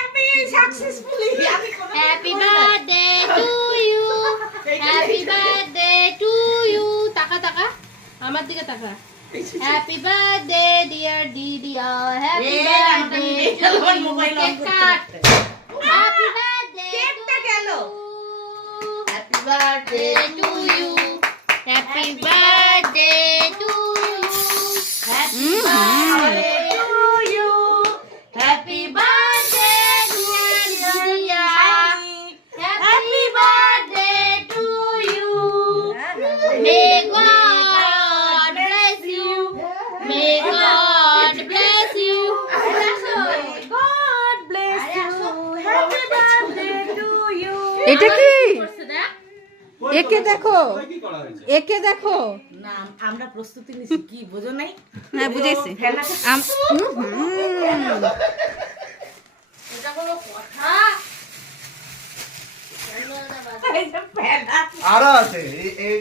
আমি successfully happy birthday to you, happy birthday to you. তাকা তাকা আমার দিকে তাকা। হ্যাপি বার্থডে ডিয়ার দিদিয়া, happy birthday cake cut. Happy birthday কেকটা গেল। Happy birthday to you, happy birthday to you, happy birthday to you, happy birthday dear দিদিয়া, happy birthday to you. May God bless you, may God bless you, God bless you, happy birthday to you. এটা কি? একে দেখো, একে দেখো। না আমরা প্রস্তুতি নিছি, কি বোঝো নাই? হ্যাঁ বুঝেছি। এটা কোনো কথা? এই যে ফেলা আরো আছে এই